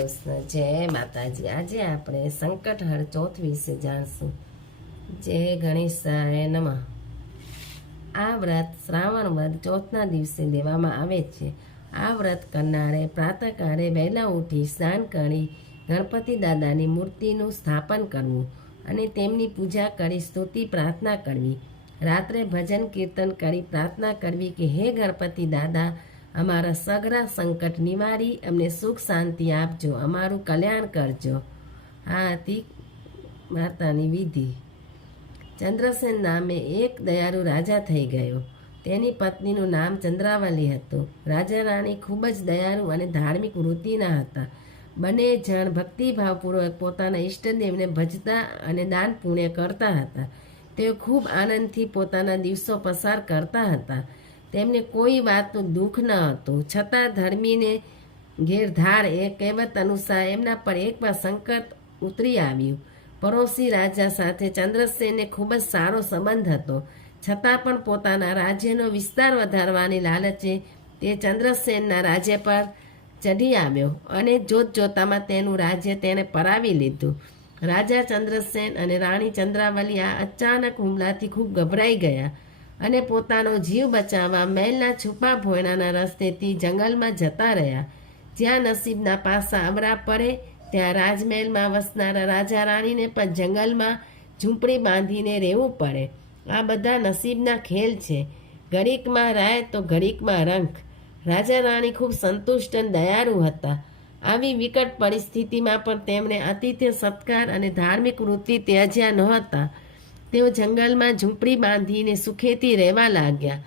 કૃષ્ણ, જય માતાજી। આજે આપણે સંકટહર ચોથ વિશે જાણશું। જય ગણેશાય નમઃ। આ વ્રત શ્રાવણ વદ ચોથના દિવસે લેવામાં આવે છે। આ વ્રત કરનારે પ્રાતઃકાળે વહેલા ઉઠી સ્નાન કરી ગણપતિ દાદાની મૂર્તિનું સ્થાપન કરવું અને તેમની પૂજા કરી સ્તુતિ પ્રાર્થના કરવી। રાત્રે ભજન કીર્તન કરી પ્રાર્થના કરવી કે હે ગણપતિ દાદા, અમારા સઘળા સંકટ નિવારી અમને સુખ શાંતિ આપજો, અમારું કલ્યાણ કરજો। આ હતી માતાની વિધિ। ચંદ્રસેન નામે એક દયાળુ રાજા થઈ ગયો। તેની પત્નીનું નામ ચંદ્રાવલી હતું। રાજા રાણી ખૂબ જ દયાળુ અને ધાર્મિક વૃત્તિના હતા। બંને જણ ભક્તિભાવપૂર્વક પોતાના ઈષ્ટદેવને ભજતા અને દાન પુણ્ય કરતા હતા। તેઓ ખૂબ આનંદથી પોતાના દિવસો પસાર કરતા હતા। તેમને કોઈ વાતનું દુઃખ ન હતું, છતાં ધર્મીને ઘેરધાર એ કહેવત અનુસાર એમના પર એકવાર સંકટ ઉતરી આવ્યું। પડોશી રાજા સાથે ચંદ્રસેનને ખૂબ જ સારો સંબંધ હતો, છતાં પણ પોતાના રાજ્યનો વિસ્તાર વધારવાની લાલચે તે ચંદ્રસેનના રાજ્ય પર ચઢી આવ્યો અને જોતજોતામાં તેનું રાજ્ય તેણે પરાવી લીધું। રાજા ચંદ્રસેન અને રાણી ચંદ્રાવલી આ અચાનક હુમલાથી ખૂબ ગભરાઈ ગયા અને પોતાનો જીવ બચાવવા મહેલના છુપા ભોયણાના રસ્તેથી જંગલમાં જતા રહ્યા। જ્યાં નસીબના પાસા અવરા પડે ત્યાં રાજમહેલમાં વસનારા રાજા રાણીને પણ જંગલમાં ઝૂંપડી બાંધીને રહેવું પડે। આ બધા નસીબના ખેલ છે, ઘડીકમાં રાય તો ઘડીકમાં રંખ। રાજા રાણી ખૂબ સંતુષ્ટ અને દયાળુ હતા। આવી વિકટ પરિસ્થિતિમાં પણ તેમણે આતિથ્ય સત્કાર અને ધાર્મિક વૃત્તિ ત્યજ્યા નહોતા। તેઓ જંગલમાં ઝૂંપડી બાંધીને સુખેથી રહેવા લાગ્યા।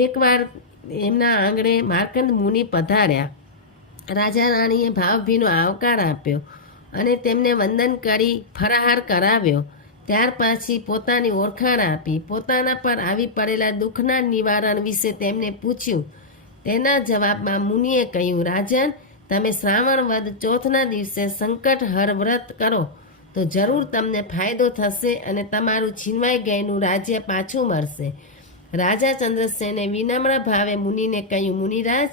એકવાર એમના આંગણે માર્કંડ મુનિ પધાર્યા। રાજા રાણીએ ભાવભીનો આવકાર આપ્યો અને તેમને વંદન કરી ફરાહાર કરાવ્યો। ત્યાર પછી પોતાની ઓળખાણ આપી, પોતાના પર આવી પડેલા દુઃખના નિવારણ વિશે તેમને પૂછ્યું। તેના જવાબમાં મુનિએ કહ્યું, રાજન, તમે શ્રાવણ વદ ચોથના દિવસે સંકટહર વ્રત કરો તો જરૂર તમને ફાયદો થશે અને તમારું છીનવાઈ ગયેલું રાજ્ય પાછું મળશે। રાજા ચંદ્રસેને વિનમ્ર ભાવે મુનિને કહ્યું, મુનિરાજ,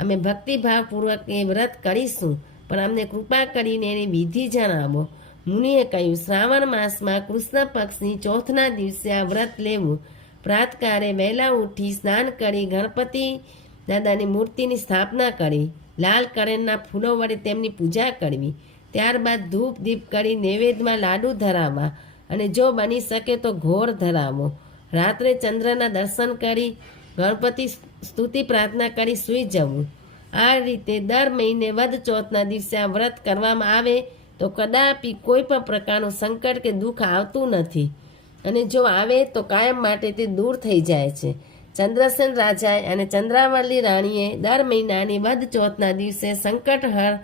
અમે ભક્તિભાવપૂર્વક એ વ્રત કરીશું, પણ અમને કૃપા કરીને એની વિધિ જણાવો। મુનિએ કહ્યું, શ્રાવણ માસમાં કૃષ્ણ પક્ષની ચોથના દિવસે આ વ્રત લેવું। પ્રાતકાળે વહેલા ઉઠી સ્નાન કરી ગણપતિ દાદાની મૂર્તિની સ્થાપના કરી, લાલ કરેણના ફૂલો વડે તેમની પૂજા કરવી। ત્યારબાદ ધૂપ દીપ કરી નૈવેદ્યમાં લાડુ ધરાવવા અને જો બની શકે તો ઘોર ધરાવો। રાત્રે ચંદ્રના દર્શન કરી ગણપતિ સ્તુતિ પ્રાર્થના કરી સૂઈ જવું। આ રીતે દર મહિને વદ ચોથના દિવસે આ વ્રત કરવામાં આવે તો કદાપી કોઈ પણ પ્રકારનું સંકટ કે દુઃખ આવતું નથી અને જો આવે તો કાયમ માટે તે દૂર થઈ જાય છે। ચંદ્રસેન રાજાએ અને ચંદ્રાવલી રાણીએ દર મહિનાની વદ ચોથના દિવસે સંકટહર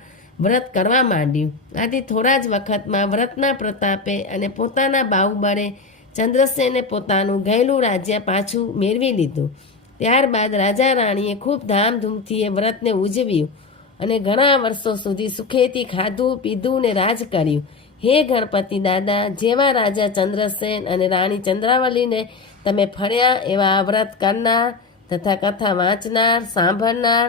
વ્રત કરવા માંડ્યું। આથી થોડા જ વખતમાં વ્રતના પ્રતાપે અને પોતાના બાહુબળે ચંદ્રસેને પોતાનું ગયેલું રાજ્ય પાછું મેળવી લીધું। ત્યારબાદ રાજા રાણીએ ખૂબ ધામધૂમથી એ વ્રતને ઉજવ્યું અને ઘણા વર્ષો સુધી સુખેથી ખાધું પીધું ને રાજ કર્યું। હે ગણપતિ દાદા, જેવા રાજા ચંદ્રસેન અને રાણી ચંદ્રાવલીને તમે ફળ્યા એવા આ વ્રત કરનાર તથા કથા વાંચનાર, સાંભળનાર,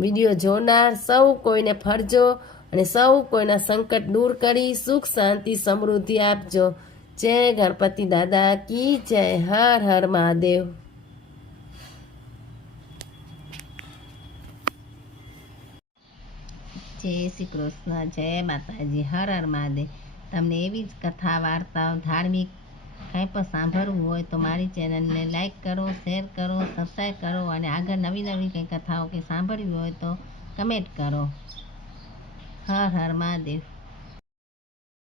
વિડીયો જોનાર સૌ કોઈને ફળજો અને સૌ કોઈના સંકટ દૂર કરી સુખ શાંતિ સમૃદ્ધિ આપજો। જય ગણપતિ દાદા કી જય। હર હર મહાદેવ। જય શ્રી કૃષ્ણ, જય માતાજી, હર હર મહાદેવ। તમને એવી જ કથા વાર્તાઓ ધાર્મિક કંઈ પણ સાંભળવું હોય તો મારી ચેનલને લાઈક કરો, શેર કરો, સબસ્ક્રાઈબ કરો અને આગળ નવી નવી કંઈ કથાઓ કે સાંભળવી હોય તો કમેન્ટ કરો। હર હર મહાદેવ।